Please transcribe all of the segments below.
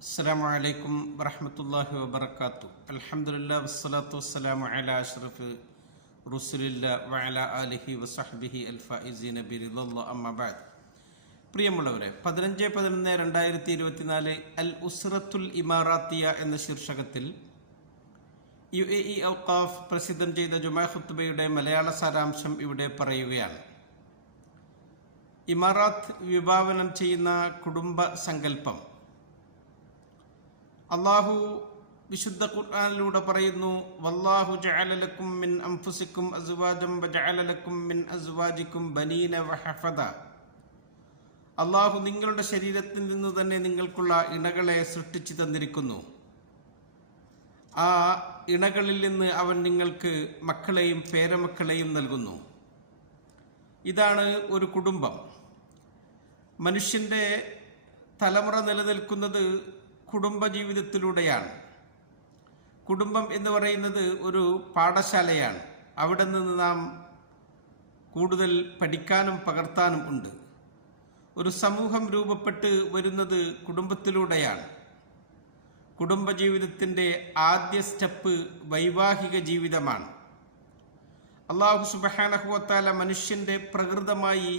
അസ്സലാമു അലൈക്കും വറഹ്മത്തുള്ളാഹി വബറകാതുഹു. അൽഹംദുലില്ലാഹി വസ്സലാത്തു വസ്സലാമു അലാ അഷ്റഫി റസൂലില്ലാഹി വഅലാ ആലിഹി വസഹ്ബിഹി അൽഫായിസീന ബിറിദല്ലാഹി അമ്മാ ബഅദ്. പ്രിയമുള്ളവരെ, 15/11/2024 അൽ ഉസ്റത്തുൽ ഇമാറാത്തിയ എന്ന ശീർഷകത്തിൽ UAE ഔഖാഫ് പ്രസിദ്ധം ചെയ്ത ജുമാ ഖുത്ബയുടെ മലയാള സാരാംശം ഇവിടെ പറയുകയാണ്. ഇമാറാത്ത് വിഭാവനം ചെയ്യുന്ന കുടുംബ സങ്കല്പം അള്ളാഹു വിശുദ്ധ ഖുർആനിലൂടെ പറയുന്നു, വല്ലാഹു ജഅല ലക്കും മിൻ അൻഫുസിക്കും അസ്വാജൻ വജഅല ലക്കും മിൻ അസ്വാജിക്കും ബനീന വഹഫദ. അള്ളാഹു നിങ്ങളുടെ ശരീരത്തിൽ നിന്ന് തന്നെ നിങ്ങൾക്കുള്ള ഇണകളെ സൃഷ്ടിച്ചു തന്നിരിക്കുന്നു. ആ ഇണകളിൽ നിന്ന് അവൻ നിങ്ങൾക്ക് മക്കളെയും പേരമക്കളെയും നൽകുന്നു. ഇതാണ് ഒരു കുടുംബം. മനുഷ്യൻ്റെ തലമുറ നിലനിൽക്കുന്നത് കുടുംബജീവിതത്തിലൂടെയാണ്. കുടുംബം എന്ന് പറയുന്നത് ഒരു പാഠശാലയാണ്. അവിടെ നിന്ന് നാം കൂടുതൽ പഠിക്കാനും പകർത്താനും ഉണ്ട്. ഒരു സമൂഹം രൂപപ്പെട്ട് വരുന്നത് കുടുംബത്തിലൂടെയാണ്. കുടുംബജീവിതത്തിൻ്റെ ആദ്യ സ്റ്റെപ്പ് വൈവാഹിക ജീവിതമാണ്. അല്ലാഹു സുബ്ഹാനഹു വ തആല മനുഷ്യൻ്റെ പ്രകൃതമായി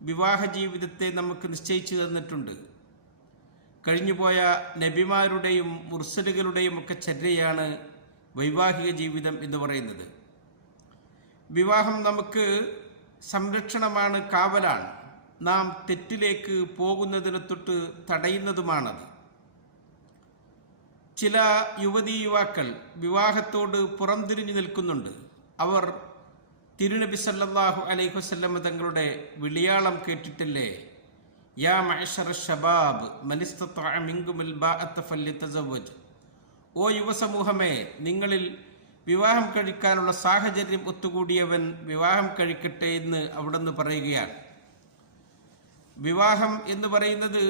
വിവാഹ ജീവിതത്തെ നമുക്ക് നിശ്ചയിച്ചു തന്നിട്ടുണ്ട്. കഴിഞ്ഞുപോയ നബിമാരുടെയും മുർസലുകളുടെയും ഒക്കെ ചര്യയാണ് വൈവാഹിക ജീവിതം എന്ന് പറയുന്നത്. വിവാഹം നമുക്ക് സംരക്ഷണമാണ്, കാവലാണ്. നാം തെറ്റിലേക്ക് പോകുന്നതിനെ തൊട്ട് തടയുന്നതുമാണത്. ചില യുവതീ-യുവാക്കൾ വിവാഹത്തോട് പുറംതിരിഞ്ഞു നിൽക്കുന്നുണ്ട്. അവർ തിരുനബി സല്ലല്ലാഹു അലൈഹി വസല്ലം തങ്ങളുടെ വിളിയാളം കേട്ടിട്ടില്ലേ? യാ മഅ്ശറ ശബാബ് മൻ ഇസ്തതഅ മിൻകുമുൽ ബാഅത ഫല്യതസവ്വജ്. ഓ യുവസമൂഹമേ, നിങ്ങളിൽ വിവാഹം കഴിക്കാനുള്ള സാഹചര്യം ഒത്തുകൂടിയവൻ വിവാഹം കഴിക്കട്ടെ എന്ന് അവിടുന്ന് പറയുകയാണ്. വിവാഹം എന്ന് പറയുന്നത്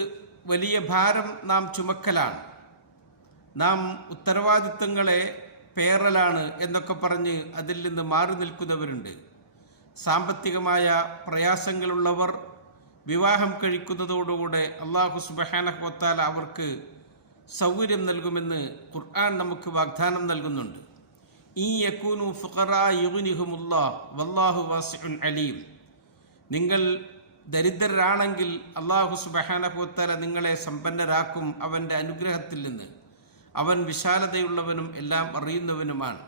വലിയ ഭാരം നാം ചുമക്കലാണ്. നാം ഉത്തരവാദിത്തങ്ങളെ പേറലാണ് എന്നൊക്കെ പറഞ്ഞ് അതിൽ നിന്ന് മാറി നിൽക്കുന്നവരുണ്ട്. സാമ്പത്തികമായ പ്രയാസങ്ങളുള്ളവർ വിവാഹം കഴിക്കുന്നതോടുകൂടെ അല്ലാഹു സുബ്ഹാനഹു വ തആല അവർക്ക് സൗകര്യം നൽകുമെന്ന് ഖുർആൻ നമുക്ക് വാഗ്ദാനം നൽകുന്നുണ്ട്. ഈ യകൂനു ഫുഖറാ യുഗ്നിഹുമുല്ലാഹ് വല്ലാഹു വാസിഉൻ അലീം. നിങ്ങൾ ദരിദ്രരാണെങ്കിൽ അല്ലാഹു സുബ്ഹാനഹു വ തആല നിങ്ങളെ സമ്പന്നരാക്കും അവൻ്റെ അനുഗ്രഹത്തിൽ നിന്ന്. അവൻ വിശാലതയുള്ളവനും എല്ലാം അറിയുന്നവനുമാണ്.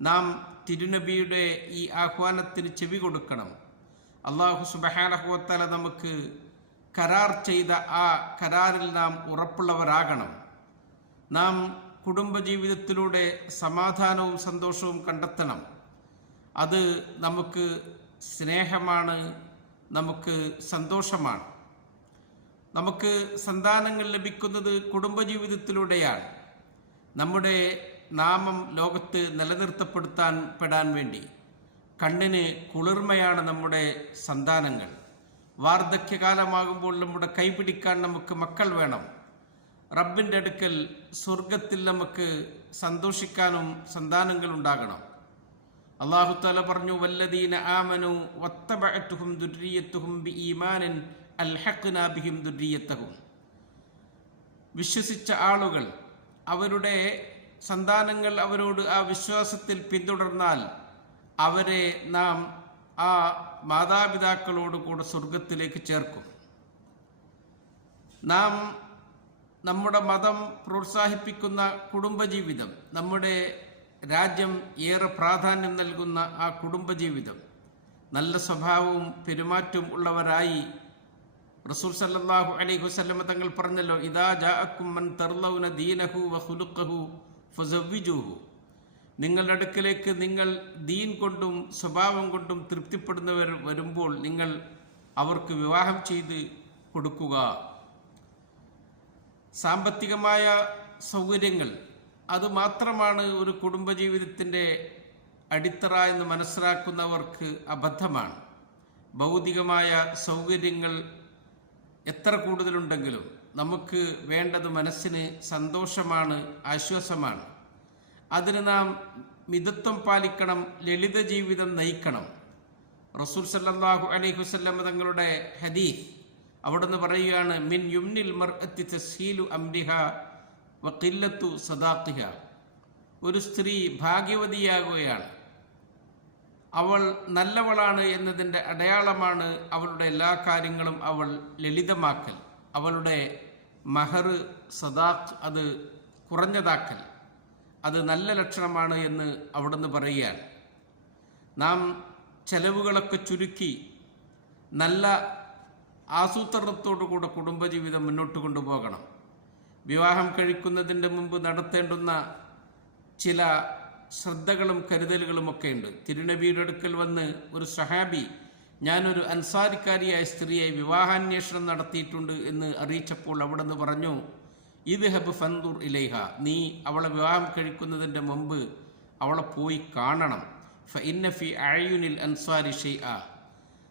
നാം തിരുനബിയുടെ ഈ ആഹ്വാനത്തിന് ചെവി കൊടുക്കണം. അല്ലാഹു സുബ്ഹാനഹു വ തആല നമുക്ക് കരാർ ചെയ്ത ആ കരാറിൽ നാം ഉറപ്പുള്ളവരാകണം. നാം കുടുംബജീവിതത്തിലൂടെ സമാധാനവും സന്തോഷവും കണ്ടെത്തണം. അത് നമുക്ക് സ്നേഹമാണ്, നമുക്ക് സന്തോഷമാണ്. നമുക്ക് സന്താനങ്ങൾ ലഭിക്കുന്നത് കുടുംബജീവിതത്തിലൂടെയാണ്. നമ്മുടെ നാമം ലോകത്ത് നിലനിർത്തപ്പെടാൻ വേണ്ടി കണ്ണിന് കുളിർമയാണ് നമ്മുടെ സന്താനങ്ങൾ. വാർദ്ധക്യകാലമാകുമ്പോൾ നമ്മുടെ കൈപിടിക്കാൻ നമുക്ക് മക്കൾ വേണം. റബ്ബിൻ്റെ അടുക്കൽ സ്വർഗത്തിൽ നമുക്ക് സന്തോഷിക്കാനും സന്താനങ്ങൾ ഉണ്ടാകണം. അല്ലാഹു തആല പറഞ്ഞു, വല്ലദീന ആമനു വത്തബഅതുഹും ദുർരിയ്യത്തുഹും ബിഈമാനിൻ അൽഹഖ്നാ ബിഹിം ദുർരിയ്യത്തഹും. വിശ്വസിച്ച ആളുകൾ, അവരുടെ സന്താനങ്ങൾ അവരോട് ആ വിശ്വാസത്തിൽ പിന്തുടർന്നാൽ അവരെ നാം ആ മാതാപിതാക്കളോട് കൂടെ സ്വർഗത്തിലേക്ക് ചേർക്കും. നാം നമ്മുടെ മതം പ്രോത്സാഹിപ്പിക്കുന്ന കുടുംബജീവിതം, നമ്മുടെ രാജ്യം ഏറെ പ്രാധാന്യം നൽകുന്ന ആ കുടുംബജീവിതം, നല്ല സ്വഭാവവും പെരുമാറ്റവും ഉള്ളവരായി റസൂൽ സല്ലല്ലാഹു അലൈഹി വസല്ലം തങ്ങൾ പറഞ്ഞല്ലോ, ഇദാ ജാഅക്കും മൻ തർലൗന ദീനഹു വ ഖുലുഖഹു ഫസവ്വിജൂഹു. നിങ്ങളുടെ അടുക്കലേക്ക് നിങ്ങൾ ദീൻ കൊണ്ടും സ്വഭാവം കൊണ്ടും തൃപ്തിപ്പെടുന്നവർ വരുമ്പോൾ നിങ്ങൾ അവർക്ക് വിവാഹം ചെയ്ത് കൊടുക്കുക. സാമ്പത്തികമായ സൗകര്യങ്ങൾ അത് മാത്രമാണ് ഒരു കുടുംബജീവിതത്തിൻ്റെ അടിത്തറ എന്ന് മനസ്സിലാക്കുന്നവർക്ക് അബദ്ധമാണ്. ഭൗതികമായ സൗകര്യങ്ങൾ എത്ര കൂടുതലുണ്ടെങ്കിലും നമുക്ക് വേണ്ടത് മനസ്സിന് സന്തോഷമാണ്, ആശ്വാസമാണ്. അതിന് നാം മിതത്വം പാലിക്കണം, ലളിത ജീവിതം നയിക്കണം. റസൂൽ സല്ലല്ലാഹു അലൈഹി വസല്ലം തങ്ങളുടെ ഹദീസ് അവിടുന്ന് പറയുകയാണ്, മിൻ യുംനിൽ മർഅത്തി തസ്ഹീലു അംരിഹ വഖില്ലത്തു സദാഖിഹ. ഒരു സ്ത്രീ ഭാഗ്യവതിയാകുകയാണ്, അവൾ നല്ലവളാണ് എന്നതിൻ്റെ അടയാളമാണ് അവളുടെ എല്ലാ കാര്യങ്ങളും അവൾ ലളിതമാക്കൽ, അവളുടെ മഹർ സദാഖ് അത് കുറഞ്ഞതാക്കൽ, അത് നല്ല ലക്ഷണമാണ് എന്ന് അവിടുന്ന് പറയുകയാണ്. നാം ചെലവുകളൊക്കെ ചുരുക്കി നല്ല ആസൂത്രണത്തോടുകൂടെ കുടുംബജീവിതം മുന്നോട്ട് കൊണ്ടുപോകണം. വിവാഹം കഴിക്കുന്നതിൻ്റെ മുമ്പ് നടത്തേണ്ടുന്ന ചില ശ്രദ്ധകളും കരുതലുകളുമൊക്കെ ഉണ്ട്. തിരുനബിയുടെ അടുക്കൽ വന്ന് ഒരു സഹാബി ഞാനൊരു അൻസാരിക്കാരിയായ സ്ത്രീയെ വിവാഹാന്വേഷണം നടത്തിയിട്ടുണ്ട് എന്ന് അറിയിച്ചപ്പോൾ അവിടെ നിന്ന് പറഞ്ഞു, ഇദ്ഹബ് ഫൻദുർ ഇലൈഹ, നീ അവളെ വിവാഹം കഴിക്കുന്നതിൻ്റെ മുമ്പ് അവളെ പോയി കാണണം. ഫഇന്ന ഫി അഅ്യുനിൽ അൻസാരി ഷൈഅ,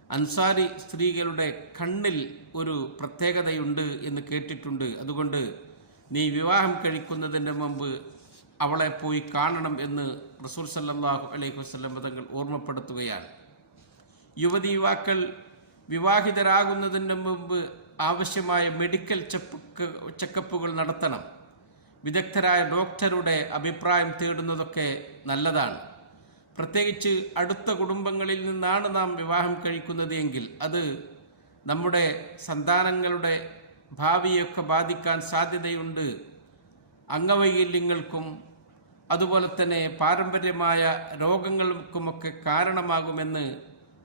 അൻസാരി സ്ത്രീകളുടെ കണ്ണിൽ ഒരു പ്രത്യേകതയുണ്ട് എന്ന് കേട്ടിട്ടുണ്ട്. അതുകൊണ്ട് നീ വിവാഹം കഴിക്കുന്നതിൻ്റെ മുമ്പ് അവളെ പോയി കാണണം എന്ന് റസൂൽ സല്ലല്ലാഹു അലൈഹി വസല്ലം തങ്ങൾ ഓർമ്മപ്പെടുത്തുകയാണ്. യുവതി യുവാക്കൾ വിവാഹിതരാകുന്നതിന് മുമ്പ് ആവശ്യമായ മെഡിക്കൽ ചെക്കപ്പുകൾ നടത്തണം. വിദഗ്ധരായ ഡോക്ടറുടെ അഭിപ്രായം തേടുന്നതൊക്കെ നല്ലതാണ്. പ്രത്യേകിച്ച് അടുത്ത കുടുംബങ്ങളിൽ നിന്നാണ് നാം വിവാഹം കഴിക്കുന്നത് എങ്കിൽ അത് നമ്മുടെ സന്താനങ്ങളുടെ ഭാവിയൊക്കെ ബാധിക്കാൻ സാധ്യതയുണ്ട്. അംഗവൈകല്യങ്ങൾക്കും അതുപോലെ തന്നെ പാരമ്പര്യമായ രോഗങ്ങൾക്കുമൊക്കെ കാരണമാകുമെന്ന്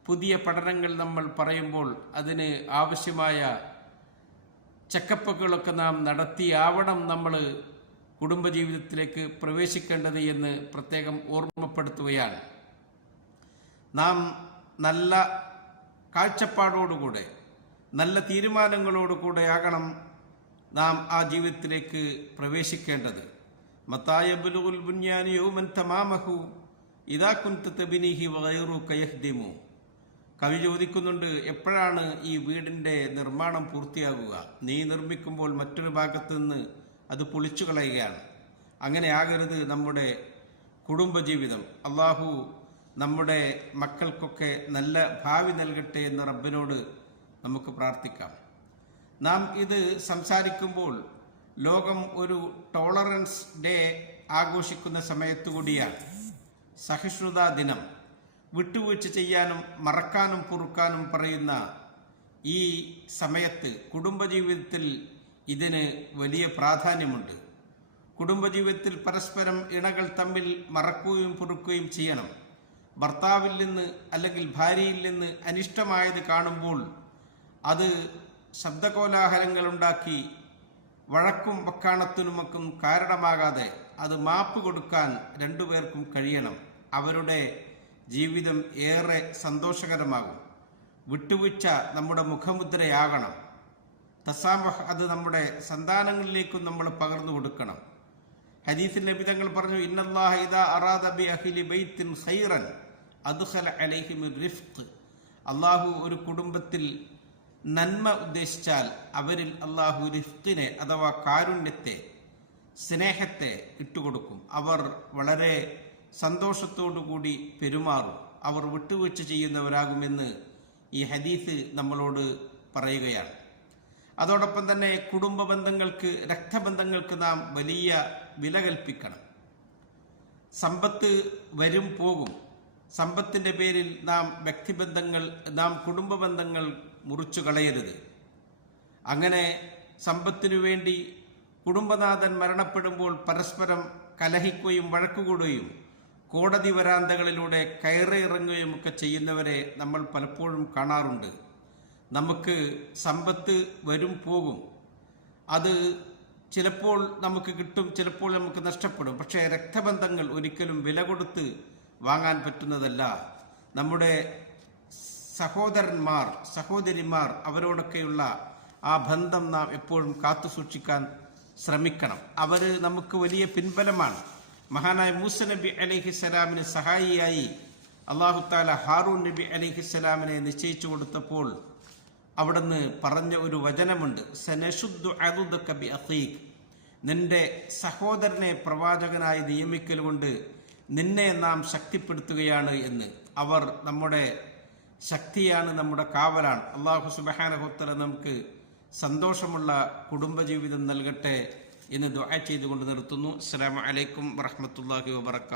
പുതിയ പഠനങ്ങൾ നമ്മൾ പറയുമ്പോൾ അതിന് ആവശ്യമായ ചെക്കപ്പുകളൊക്കെ നാം നടത്തിയാവണം നമ്മൾ കുടുംബജീവിതത്തിലേക്ക് പ്രവേശിക്കേണ്ടത് എന്ന് പ്രത്യേകം ഓർമ്മപ്പെടുത്തുകയാണ്. നാം നല്ല കാഴ്ചപ്പാടോടുകൂടെ നല്ല തീരുമാനങ്ങളോടുകൂടെയാകണം നാം ആ ജീവിതത്തിലേക്ക് പ്രവേശിക്കേണ്ടത്. മത്തായബുലുൽ ബുന്യാനി യൗമൻ തമാമഹു ഇദാ കുൻത തബ്നിഹി വഗൈറുക യഹ്ദിമു. കവി ചോദിക്കുന്നുണ്ട്, എപ്പോഴാണ് ഈ വീടിൻ്റെ നിർമ്മാണം പൂർത്തിയാകുക? നീ നിർമ്മിക്കുമ്പോൾ മറ്റൊരു ഭാഗത്ത് നിന്ന് അത് പൊളിച്ചു കളയുകയാണ്. അങ്ങനെ ആകരുത് നമ്മുടെ കുടുംബജീവിതം. അള്ളാഹു നമ്മുടെ മക്കൾക്കൊക്കെ നല്ല ഭാവി നൽകട്ടെ എന്ന് റബ്ബിനോട് നമുക്ക് പ്രാർത്ഥിക്കാം. നാം ഇത് സംസാരിക്കുമ്പോൾ ലോകം ഒരു ടോളറൻസ് ഡേ ആഘോഷിക്കുന്ന സമയത്തു കൂടിയാണ്. സഹിഷ്ണുതാ ദിനം. വിട്ടുവീഴ്ച ചെയ്യാനും മറക്കാനും പൊറുക്കാനും പറയുന്ന ഈ സമയത്ത് കുടുംബജീവിതത്തിൽ ഇതിന് വലിയ പ്രാധാന്യമുണ്ട്. കുടുംബജീവിതത്തിൽ പരസ്പരം ഇണകൾ തമ്മിൽ മറക്കുകയും പൊറുക്കുകയും ചെയ്യണം. ഭർത്താവിൽ നിന്ന് അല്ലെങ്കിൽ ഭാര്യയിൽ നിന്ന് അനിഷ്ടമായത് കാണുമ്പോൾ അത് ശബ്ദകോലാഹലങ്ങളുണ്ടാക്കി വഴക്കും വക്കാണത്തിനുമൊക്കെ കാരണമാകാതെ അത് മാപ്പ് കൊടുക്കാൻ രണ്ടുപേർക്കും കഴിയണം. അവരുടെ ജീവിതം ഏറെ സന്തോഷകരമാകും. വിട്ടുവീഴ്ച നമ്മുടെ മുഖമുദ്രയാകണം. തസാമഹ് അത് നമ്മുടെ സന്താനങ്ങളിലേക്കും നമ്മൾ പകർന്നു കൊടുക്കണം. ഹദീസിൽ നബി തങ്ങൾ പറഞ്ഞു, ഇന്നല്ലാഹ ഇദാ അറാദ ബി അഹ്ലി ബൈത്തിൻ ഖൈറൻ അദ്ഖല അലൈഹിം റിഫ്ഖ്. അള്ളാഹു ഒരു കുടുംബത്തിൽ നന്മ ഉദ്ദേശിച്ചാൽ അവരിൽ അള്ളാഹു റിഫ്ഖിനെ അഥവാ കാരുണ്യത്തെ, സ്നേഹത്തെ ഇട്ടുകൊടുക്കും. അവർ വളരെ സന്തോഷത്തോടുകൂടി പെരുമാറും. അവർ വിട്ടുവീഴ്ച ചെയ്യുന്നവരാകുമെന്ന് ഈ ഹദീസ് നമ്മളോട് പറയുകയാണ്. അതോടൊപ്പം തന്നെ കുടുംബ ബന്ധങ്ങൾക്ക്, രക്തബന്ധങ്ങൾക്ക് നാം വലിയ വില കൽപ്പിക്കണം. സമ്പത്ത് വരും പോകും. സമ്പത്തിൻ്റെ പേരിൽ നാം വ്യക്തിബന്ധങ്ങൾ, നാം കുടുംബ ബന്ധങ്ങൾ മുറിച്ചു കളയരുത്. അങ്ങനെ സമ്പത്തിനു വേണ്ടി കുടുംബനാഥൻ മരണപ്പെടുമ്പോൾ പരസ്പരം കലഹിക്കുകയും വഴക്കുകൂടുകയും കോടതി വരാന്തകളിലൂടെ കയറിയിറങ്ങുകയും ഒക്കെ ചെയ്യുന്നവരെ നമ്മൾ പലപ്പോഴും കാണാറുണ്ട്. നമുക്ക് സമ്പത്ത് വരും പോകും. അത് ചിലപ്പോൾ നമുക്ക് കിട്ടും, ചിലപ്പോൾ നമുക്ക് നഷ്ടപ്പെടും. പക്ഷേ രക്തബന്ധങ്ങൾ ഒരിക്കലും വില കൊടുത്ത് വാങ്ങാൻ പറ്റുന്നതല്ല. നമ്മുടെ സഹോദരന്മാർ, സഹോദരിമാർ, അവരോടൊക്കെയുള്ള ആ ബന്ധം നാം എപ്പോഴും കാത്തു സൂക്ഷിക്കാൻ ശ്രമിക്കണം. അവർ നമുക്ക് വലിയ പിൻബലമാണ്. മഹാനായ മൂസ നബി അലൈഹിസ്സലാമിന് സഹായിയായി അല്ലാഹു തആല ഹാറൂൻ നബി അലൈഹിസ്സലാമിനെ നിശ്ചയിച്ചു കൊടുത്തപ്പോൾ അവിടുന്ന് പറഞ്ഞ ഒരു വചനമുണ്ട്, സനശുദ്ദു അദുദക ബി അഖീഖ്. നിന്റെ സഹോദരനെ പ്രവാചകനായി നിയമിക്കൽ കൊണ്ട് നിന്നെ നാം ശക്തിപ്പെടുത്തുകയാണ് എന്ന്. അവർ നമ്മുടെ ശക്തിയാണ്, നമ്മുടെ കാവലാണ്. അല്ലാഹു സുബ്ഹാനഹു വ തആല നമുക്ക് സന്തോഷമുള്ള കുടുംബജീവിതം നൽകട്ടെ എന്ന് ദുആ ചെയ്തുകൊണ്ട് നിർത്തുന്നു. അസ്സലാമു അലൈക്കും വറഹ്മത്തുള്ളാഹി വബറകാതുഹു.